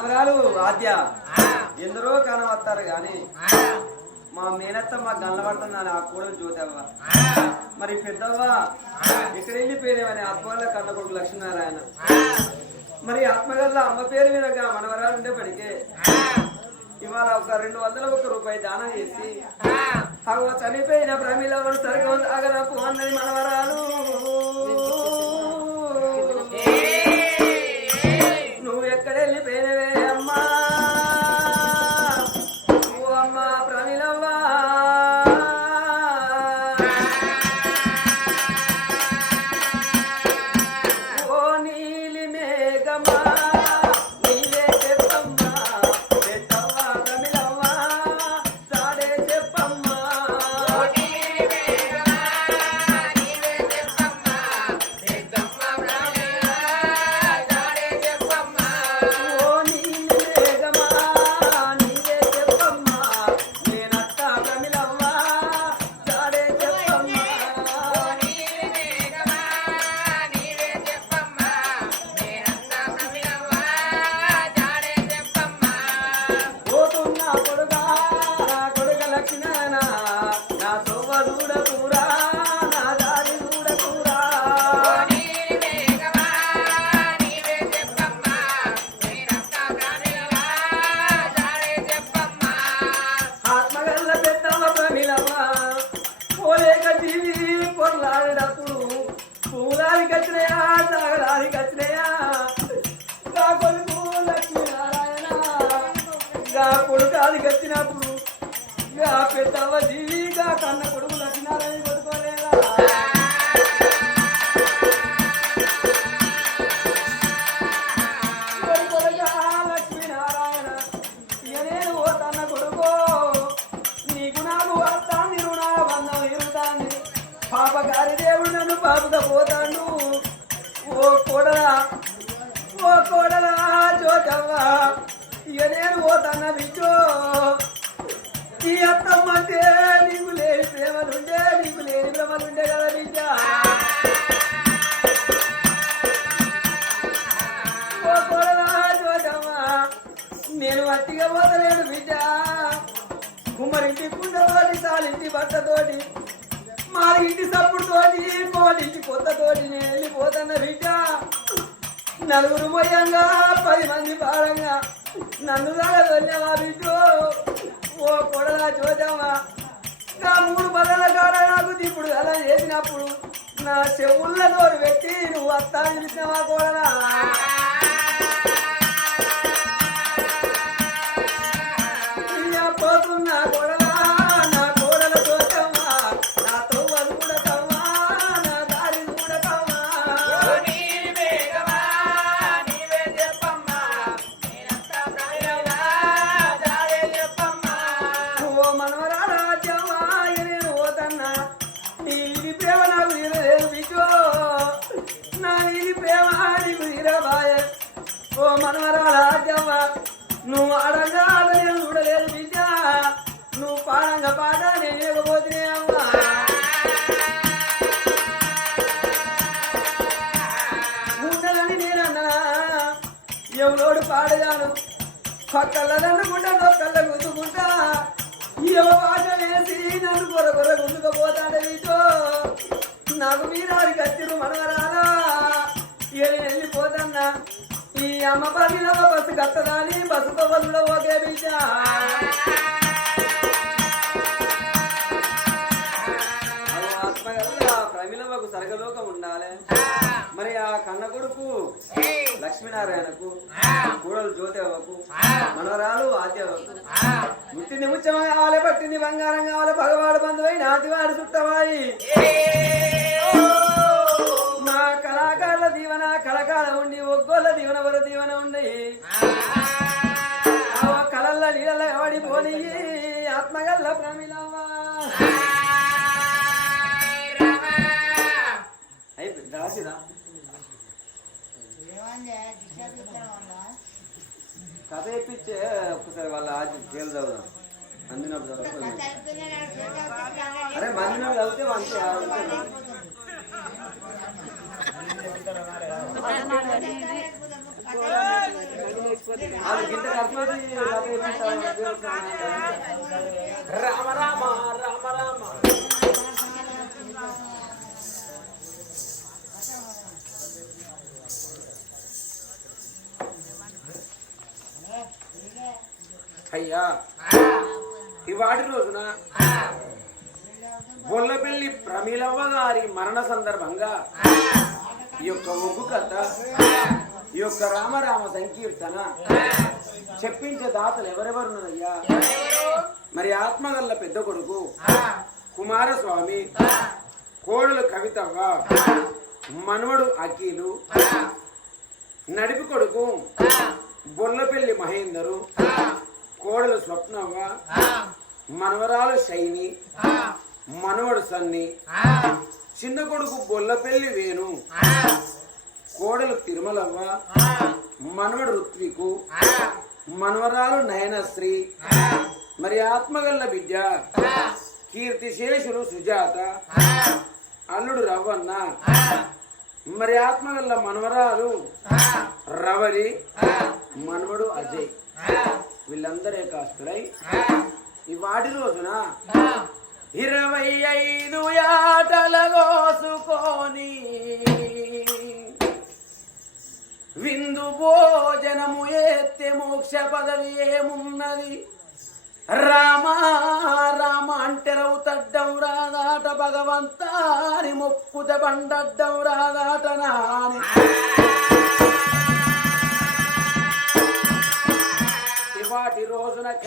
మనవరాలు ఆద్య. ఎందరో కనబడతారు గాని మా మేనత్త మా గల్లబడుతున్నాను ఆ కూడా జ్యోతవ్వ మరి పెద్దవ్వ? ఇక్కడ వెళ్ళిపోయినావని అప్పవల్ల కన్న కొడుకు లక్ష్మీనారాయణ. మరి ఆత్మగల్ల అమ్మ పేరు మీద మనవరాలు ఉండే పడికే. ఇవాళ ఒక రెండు వందల ఒక్క రూపాయి దానం చేసి అగో చనిపోయిన ప్రమిలవడు సరిగ్గా తాగనప్పు అన్నది మనవరాలు. గా కన్న కొడుకు లక్ష్మీనారాయణ కొడుకోలేదా లక్ష్మీనారాయణ ఇక నేను ఓ తన్న కొడుకో. నీకు నాకు వస్తాంది రుణాల బంధం ఇరుతాంది పాపగారి దేవుడు నన్ను పాపుత పోతాడు. ఓ కోడలా ఓ కోడలా జోటవ్వ ఇక నేను ఓ తన్న బిడ్డో అత్తమ్మంటే నీకు లేని ప్రేమలుండే నీకు లేని భ్రమలుండే కదా బిడ్డ. ఓ కోడలా జోటవ్వ నేను అట్టిగా పోతలేను బిడ్డ. కుమ్మరింటి కుండతోటి సాలింటి బట్టతోటి మా ఇంటి సప్పుడుతోటి కోడింటి కొత్తతోటి నేను వెళ్ళిపోతున్న బిడ్డ. నలుగురు పోయంగా పది మంది పాడంగా నన్ను దాకా వెళ్ళావా బిడ్డు? ఓ కొడలా చూద్దామా నా మూడు బదల కాడ నాకు ఇప్పుడు అలా చేసినప్పుడు నా చెవుళ్ళ నోరు పెట్టి నువ్వు వస్తా చూసినావా కోడలా? పాడగాను. పక్కల నన్నుకుంటా నొక్కల గుద్దుకుంటా. ఇవ పాట వేసి నన్ను కొర కొర గుండుకపోతాడే వీటో నాకు మీరాడి కత్తిరు మనవరాలా. ఇక నేను వెళ్ళిపోతన్నా. ఈ అమ్మ పదిలో బస్సు కత్తదాని బస్సు కవర్లో ఒకే బిడ్డ. ప్రమిలమ్మకు సరగలోకం ఉండాలి లక్ష్మీనారాయణకు కూడలు జ్యోతివ్వకు మనవరాలు ఆద్యవకు ముట్టింది ముచ్చమ కావాలి పట్టింది బంగారం కావాలి పగవాడు బంధువై నాటివాడు చుట్టవాయి మా కళాకారుల దీవెన కళకాల ఉండి ఒగ్గోళ్ళ దీవెన వర దీవెన ఉండి. కళల్ల నీళ్ళ పడిపోని ఆత్మగల్ల ప్రమిలవ్వా. అయిపోయింది రాసిరా? కథ ఇప్పించే ఒక్కసారి వాళ్ళ ఆజీ జైలు చదువుదాం అందినప్పుడు చదువుకోండి అరే మందినప్పుడు చదివితే మంచిగా వాళ్ళు గింత ఖర్చు పెట్టి రథం ఎక్కిస్తారు. రామ రామ రామ రామ అయ్యా. ఇవాటి రోజున బొల్లపల్లి ప్రమిలవ్వ గారి మరణ సందర్భంగా ఈ యొక్క ఒగ్గు కథ ఈ యొక్క రామరామ సంకీర్తన చెప్పించే దాతలు ఎవరెవరున్నారయ్యా? మరి ఆత్మగల్ల పెద్ద కొడుకు కుమారస్వామి కోడలు కవితవ్వ మనవడు అఖీలు నడిపి కొడుకు బొల్లపల్లి మహేందరు కోడలు స్వప్నవ్వ మనవరాలు శైని. మనవడు సన్ని. చిన్న కొడుకు బొల్లపల్లి వేణు. కోడలు తిరుమలవ్వ. మనవడు ఋత్వికు. మనవరాలు నయనశ్రీ. మరి ఆత్మగల్ల బిడ్డ కీర్తిశేషులు సుజాత. అల్లుడు రవ్వన్న. మరి ఆత్మగల్ల మనవరాలు. రవలి. మనవడు అజయ్. వీళ్ళందరే కాస్తులై ఈ వాటి రోజున ఇరవై ఐదు యాటల కోసుకొని విందు భోజనము ఎత్తే మోక్ష పదవి ఏమున్నది? రామ రామ అంటే రవుతడ్డం రాదాట భగవంతాని మొక్కుత బండడ్డం రాదాట నాని.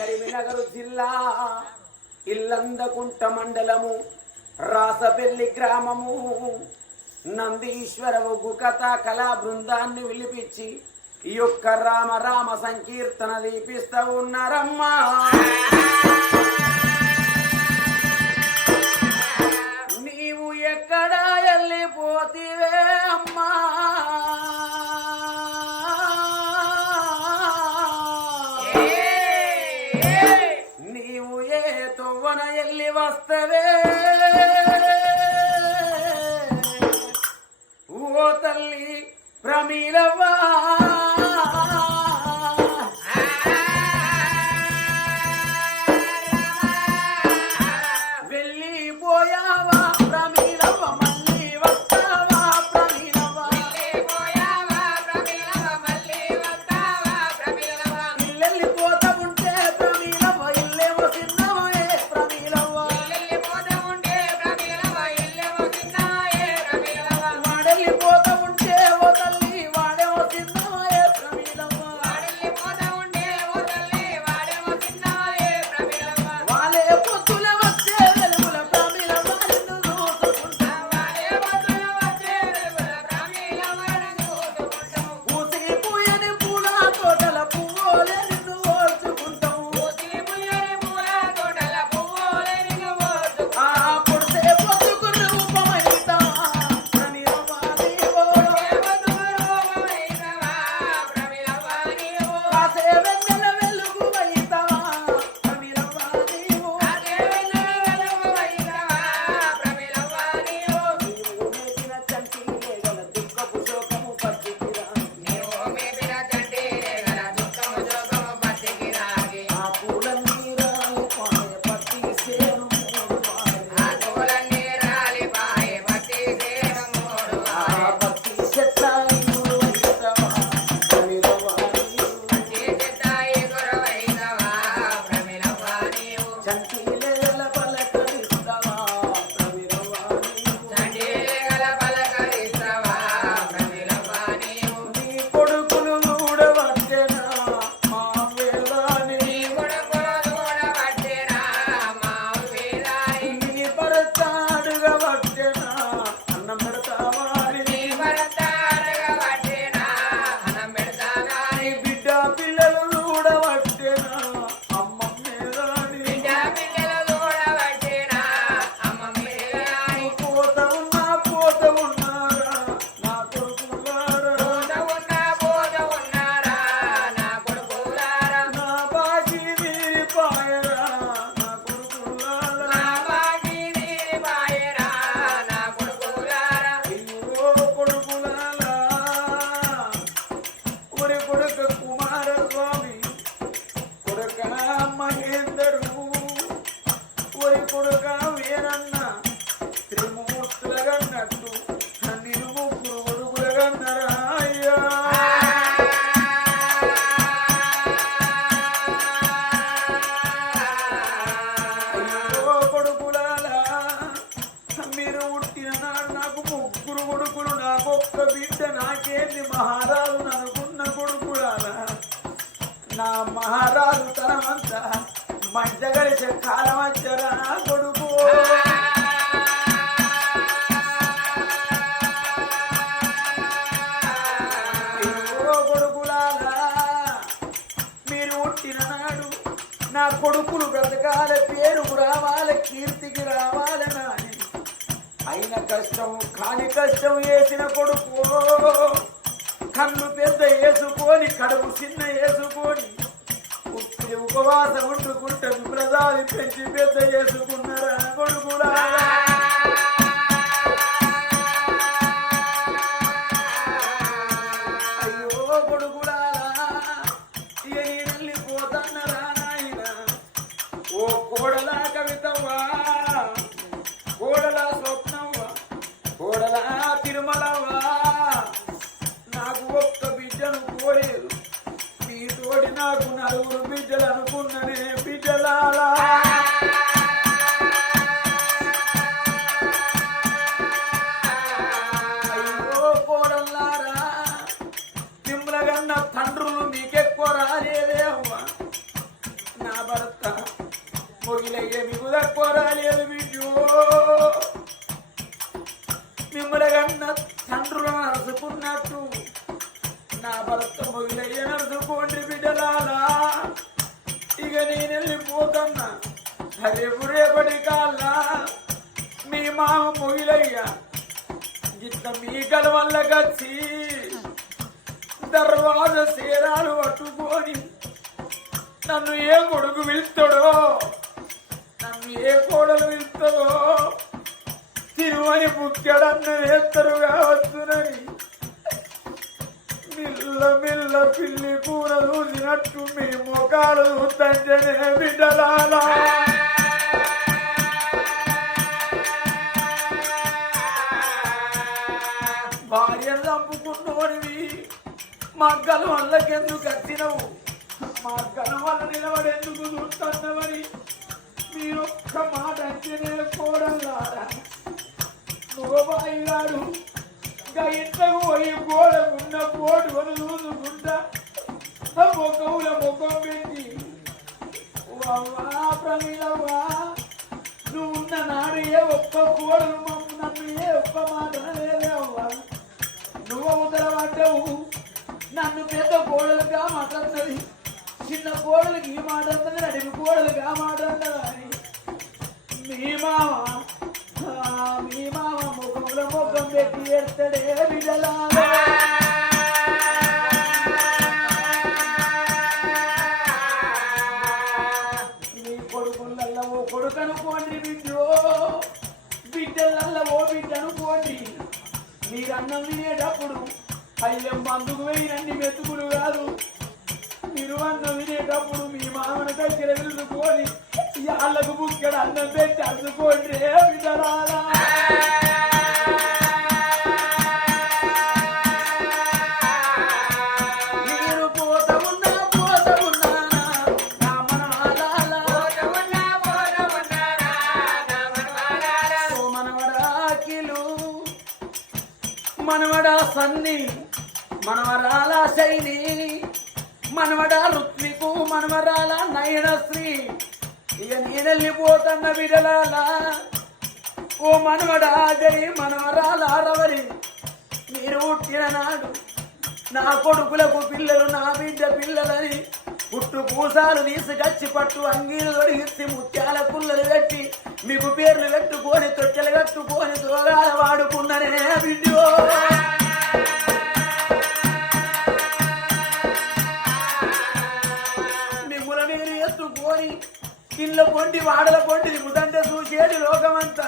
కరీంనగర్ జిల్లా ఇల్లందకుంట మండలము రాసపెల్లి గ్రామము. నందీశ్వర ఒగ్గు కథ కళా బృందాన్ని విలిపించి ఈ యొక్క రామ రామ సంకీర్తన దీపిస్తూ ఉన్నారమ్మా. నీవు ఎక్కడ వెళ్ళిపోతివే అమ్మా. ప్రమీలవ్వా నాకేంది మహారాజు అనుకున్న కొడుకుడారా నా మహారాజు తనమంతా మంట గడిచే కాలం వచ్చారా కొడుకు నా కొడుకులు బ్రతకాల పేరు రావాలి కీర్తి అయిన కష్టం కాని కష్టం వేసిన కొడుకు. కన్ను పెద్ద వేసుకొని కడుపు చిన్న వేసుకొని ఉపవాసం ఉండుకుంటే ప్రజాది పెంచి పెద్ద వేసుకున్నారా మొగిలయ్య మీకు తక్కువ రాలేదు బిడ్డో మిమ్మలగన్న తండ్రులు నరుచుకున్నట్టు నా భర్త మొగిలయ్య నరుచుకోండి బిడ్డలాలా ఇక నేను వెళ్ళిపోతున్నా రేపు రేపటి కాల్లా మీ మామ మొగిలయ్య గిట్ల మీకల వల్ల కచ్చి దర్వాజ సేరాలు పట్టుకొని నన్ను ఏ కొడుకు పిలుస్తాడో ఏ కోడలు పిలుస్తాడో తిరుమని ముక్కడన్న వేస్తారు కావచ్చునని మిల్ల మిల్ల పిల్లి కూర చూసినట్టు మీ ముఖాలు చూద్దంటేనే బిడ్డలాలా భార్యను చంపుకున్నోడివి. మగ్గలు వల్లకెందుకు కట్టినవు? మగ్గల వల్ల నిలబడేందుకు చూస్తున్నవని మీరు ఒక్క మాట అంటేనే కోడల్లారా? నువ్వు గారు ఇంకా ఇంతకు పోయి గోడకున్న పోటు అని చూసుకుంటా ఆ ముఖం పెట్టి వావా ప్రమీలవ్వా నువ్వు ఉన్న నాడు ఏ ఒక్క కోడలు నన్ను ఏ ఒక్క మాట లేదే నువ్వు అవతల పడ్డావు. నన్ను పెద్ద కోడలుగా మాట్లాడుతుంది. చిన్న కోడలకి ఈ మాట అంటుంది నడిపి కోడలుగా మాట్లాడుతుంది అని. మీ మామ ఆ, మీ మామ ముఖంలో ముఖం పెట్టి ఎడతాడే బిడ్డలారా మీ కొడుకులల్ల ఓ కొడుకు అనుకోండి బిడ్డో బిడ్డలల్ల ఓ బిడ్డ అనుకోండి మీరు అన్నం తినేటప్పుడు అయ్యం మందుకు వేయినన్ని మెతుకులు కాదు మీరు అన్నం తినేటప్పుడు మీ మామన దగ్గర పిలుచుకొని వాళ్ళకు బుక్కడ అన్నం పెట్టి అందుకోండి కిలు మనవడా సన్ని మనవరాల శైలి మనవడా రుత్వికు మనవరాల నయనశ్రీ ఇక నేనెళ్ళిపోతున్న విడలాల ఓ మనవడా జరి మనవరాలారవరి మీరు పుట్టిన నాడు నా కొడుకులకు పిల్లలు నా బిడ్డ పిల్లలని పుట్టు పూసాలు తీసుకొచ్చి పట్టు అంగీలు తొడిగించి ముత్యాల పుల్లలు కట్టి మీకు పేర్లు కట్టుకొని తొట్టెలు కట్టుకొని దోగాల వాడుకున్ననే బిడ్డో. మిమ్మల మీరు ఎత్తుకొని ఇళ్ళ పొండి వాడల పొండి ముదంటే చూసేది లోకమంతా.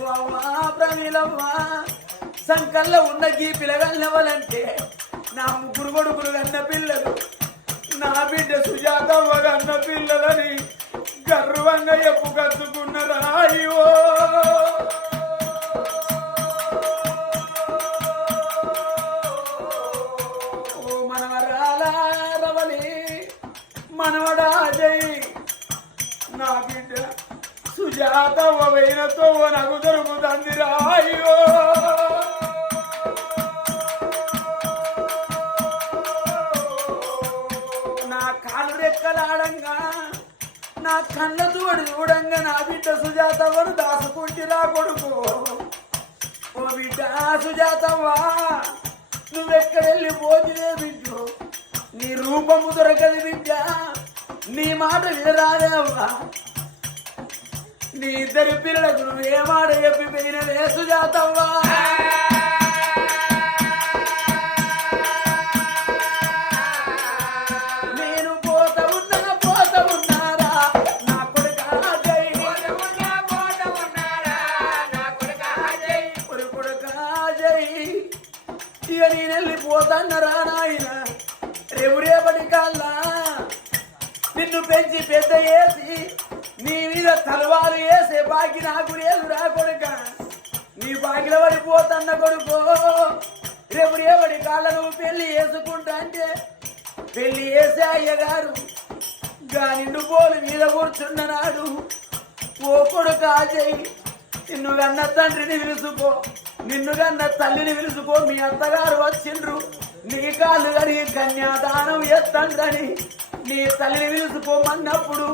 వావా ప్రమీలవ్వా సంకల్లో ఉన్న గీ పిల్లగల్లవలంటే నా ముగ్గురు కొడుకులు కన్న పిల్లలు. నా బిడ్డ సుజాత కన్న పిల్లలని గర్వంగా ఎప్పు కట్టుకున్నారా అయ్యో ఓ రవలి మనవడా జై నా బిడ్డ సుజాత వైనతో నాకు దొరుకుతుంది రాయో నా కాలు రెక్కలాడంగా నా కళ్ళ తోడు చూడంగా నా బిడ్డ సుజాతవ్వను దాసుకుంటిరా కొడుకు. ఓ బిడ్డ సుజాతవ్వా నువ్వెక్కడెళ్ళి పోతివే బిడ్డు నీ రూపము దొరకదు బిడ్డ. నీ మాట వినరాదేవ్వా నీ ఇద్దరి పిల్లలకు నువ్వే మాట చెప్పి పోయినవే సుజాతవ్వా. నేను పోత నేను వెళ్ళిపోతన్నరా నాయన. రేపు రేపటి కల్లా నిన్ను పెంచి పెద్ద వేసి నీ మీద తలవారు వేసే బాకి నాకు లేదు రా కొడుక. నీ బాకిల పడిపోతన్న కొడుకో. రేపు ఎవడి కాళ్ళ నువ్వు పెళ్ళి వేసుకుంటా అంటే పెళ్ళి వేసే అయ్యగారు గా నిండు పోలు మీద కూర్చున్ననాడు ఓ కొడుక అజయ్ నిన్ను కన్న తండ్రిని పిలుసుకో నిన్ను కన్న తల్లిని పిలుసుకో మీ అత్తగారు వచ్చిండ్రు నీ కాళ్ళు కడిగి కన్యాదానం ఎత్తండ్రని నీ తల్లిని పిలుసుకోమన్నప్పుడు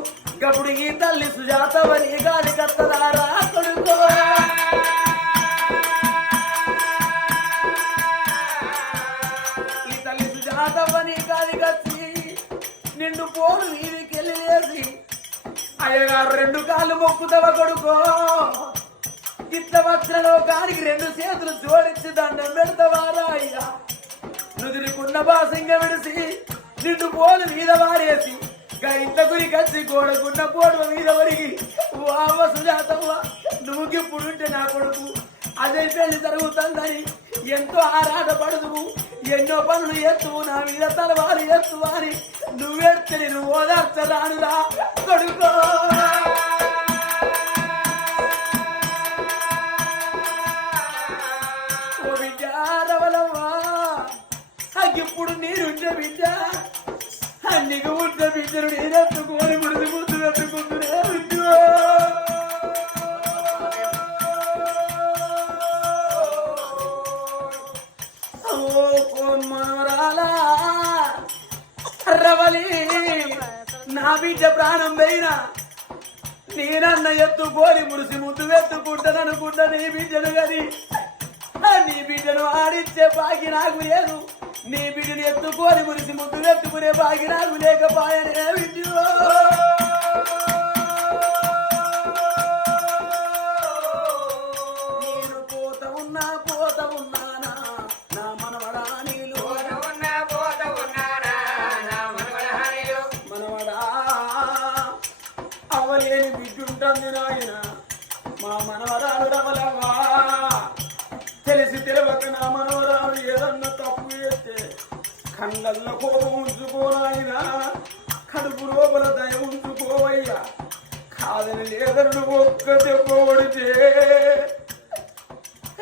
గప్పుడు ఈ తల్లి సుజాతవని గాలి కత్తదారా కొడుకో. ఈ తల్లి సుజాతవని గాలి కచ్చి నిన్ను పోరు వీధికెళ్ళి లేసి అయ్యగారు రెండు కాళ్ళు మొక్కుతవ కొడుకో. ఇట్ల వస్త్రలో కానికి రెండు చేతులు జోడించి దండం పెడతావారా అయ్యా నుదిరికున్న బాసింగ విడిసి నిన్ను పోలు మీద వారేసి గా ఇంట గురి కచ్చి గోడకున్న పోడువ మీద వరిగి వామ సుజాతమ్మ నువ్వు ఇప్పుడుంటే నా కొడుకు. అదే పెళ్ళి జరుగుతుందని ఎంతో ఆరాట ఎన్నో పనులు ఎత్తువు నా మీద తలవారు ఎత్తువు అని నువ్వెత్తని నువ్వు ఓదార్చరానురా కొడుకో. ఇప్పుడు నేనుంటే బిడ్డ. అన్నిగా ఉన్న బిడ్డను నేనెత్తుకోని ముడిది ముద్దు పెట్టుకుంటున్నా ఓ రవలి నా బిడ్డ ప్రాణం పోయినా. నేనన్న ఎత్తుకోని మురిసి ముద్దు ఎత్తుకుంటాననుకుంటా నీ బిడ్డను గది నీ బిడ్డను ఆడిచ్చే బాగి నాకు లేదు. నీ బిడ్డను ఎత్తుకోని మురిసి ముద్దు ఎత్తుకునే భాగ్యనాలు నాకు లేకపాయనే విద్యో మనవడా అవలేని మా మనవరాలు రమలవా తెలిసి తెలవక నా మనవరాలు ఏదన్నా కళ్ళల్లో కోపం ఉంచుకోనాయినా? కడుపు లోపల దయ ఉంచుకోవయ్యా. కాదని లేదరుడు ఒక్క దెబ్బ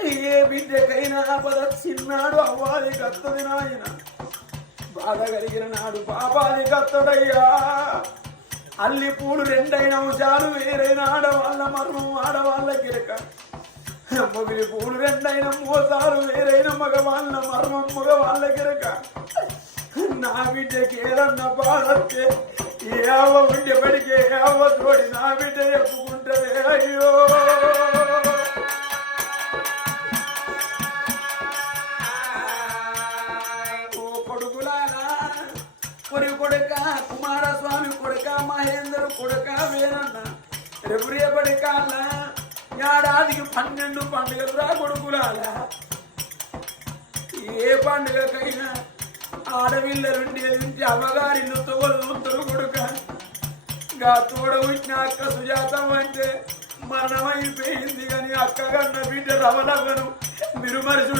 ఏ బిడ్డకైనా పద చిన్నాడు అవ్వాలి కత్తది నాయన. బాధ కలిగిన నాడు పాపాది కత్తడయ్యా అల్లి పూలు రెండైన అంశాలు వేరైన ఆడవాళ్ళ మర్మం ఆడవాళ్ళ గిరక. మొగిలి పూలు రెండైన మోసాలు వేరైన మగవాళ్ళ మర్మం మగవాళ్ళ గిరక నా బిడ్డకి ఏదన్నా బాధస్తే ఏవ అవ్వ ఉండే పడికే ఏ తోడి నా బిడ్డ చెప్పుకుంటదే అయ్యో! కొడుక కుమారస్వామి కొడుక మహేందర్ కొడుక వేరన్న రేపు రేపటి కాల ఏడాదికి పన్నెండు పండుగలు రా కొడుకులాల ఏ పండుగకైనా ఆడవిల్ల రెండేది నుంచి అమ్మగారిల్లు తోలు కొడుక. గా తోడ వచ్చిన అక్క సుజాతం అంటే మరణమైపోయింది కానీ అక్క కన్న బిడ్డ మీరు మరిచి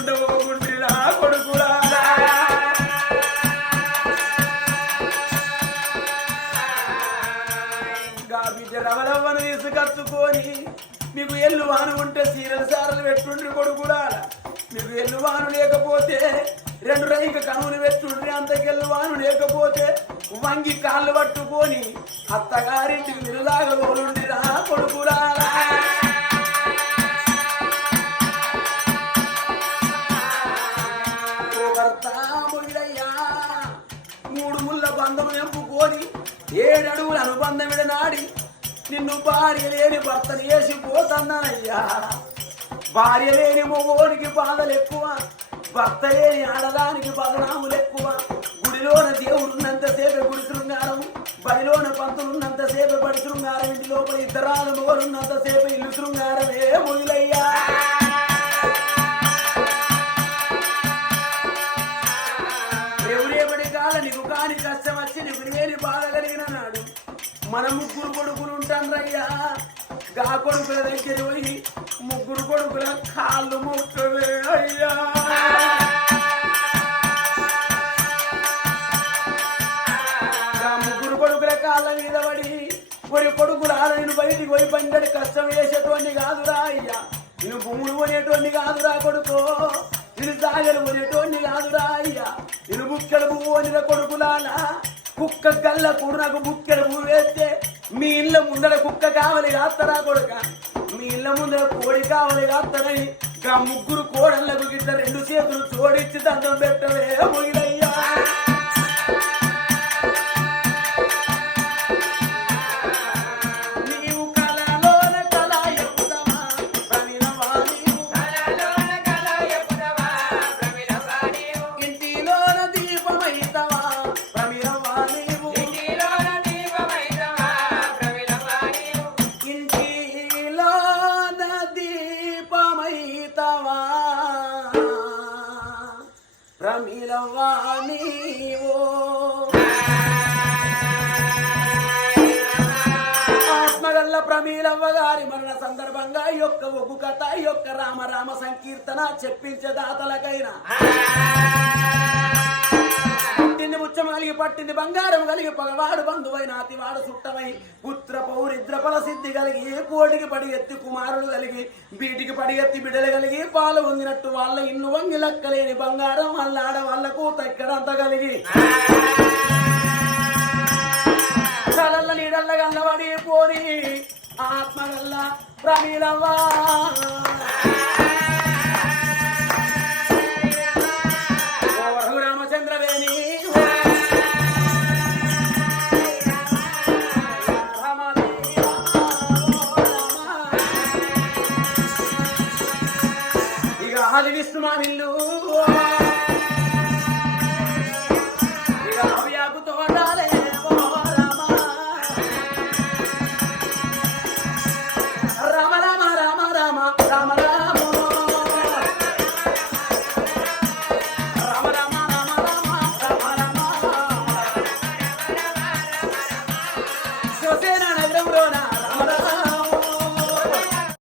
ఎల్లు వాను ఉంటే సీరియల్ సారలు పెట్టుండ్రి కొడుకురా మీకు ఎల్లు వాను లేకపోతే రెండు రైక కనువులు పెట్టుండ్రి అంతకెల్లు వాను లేకపోతే వంగి కాళ్ళు పట్టుకొని అత్తగారింటికి నిరులాగా రా కొడుకురా మూడు ముళ్ళ బంధం ఎంపుకొని కట్టుకొని ఏడడుగుల అనుబంధం విడనాడి నిన్ను భార్య లేని భర్తను వేసి పోతున్నానయ్యా. భార్య లేని మొగోనికి బాధలు ఎక్కువ భర్త లేని ఆడదానికి బదనాములు ఎక్కువ. గుడిలోన దేవుడున్నంతసేపు గుడి శృంగారం బడిలోన పంతులున్నంతసేపు బడి శృంగారం ఇంటి లోపల ఇద్దరాలు మొగలున్నంతసేపు ఇల్లు శృంగారమే ముగిలయ్యా మన ముగ్గురు కొడుకులు ఉంటాన్రయ్యా గా కొడుకుల దగ్గర పోయి ముగ్గురు కొడుకుల కాళ్ళు ముట్టవే అయ్యా. గా ముగ్గురు కొడుకుల కాళ్ళ మీద పడి ఒరి కొడుకులు ఆలయను బయటికి పోయి పండడి కష్టం వేసేటువంటి కాదురా అయ్యా. నేను భూములు కొనేటువంటి కాదురా కొడుకో. నేను సాగలు కొనేటువంటి కాదురా అయ్యా. నేను బుక్కలు పువ్వు కొనిన కొడుకులాలా కుక్క గల్ల కూడా నాకు ముక్కలు పూవేస్తే మీ ఇళ్ళ ముందర కుక్క కావాలి కాస్తారా కొడుక? మీ ఇళ్ళ ముందర కోడి కావాలి కాస్తారని గా ముగ్గురు కోడళ్ళకు గిట్ట రెండు చేతులు జోడించి దండం పెట్టవే ముగిలయ్యా ప్రమిలవా నీవు. ఆత్మగల్ల ప్రమీలవ్వ గారి మరణ సందర్భంగా ఈ యొక్క ఒగ్గు కథ ఈ యొక్క రామ రామ సంకీర్తన చెప్పించే దాతలకైనా. పట్టింది ముచ్చం కలిగి పట్టింది బంగారం కలిగి పగవాడు బంధువైన అతివాడు సుట్టమై. పుత్ర పౌరిద్ర ఫల సిద్ధి కలిగి కోటికి పడి ఎత్తి కుమారుడు కలిగి బీటికి పడి ఎత్తి బిడ్డలు కలిగి పాలు పొందినట్టు వాళ్ళ ఇన్ను వంగి లెక్కలేని బంగారం వాళ్ళ ఆడవాళ్ళకు తక్కడంత కలిగి. కలల్ల నీడల్ల గల్లబడి పోని ఆత్మగల్ల ప్రమీలవా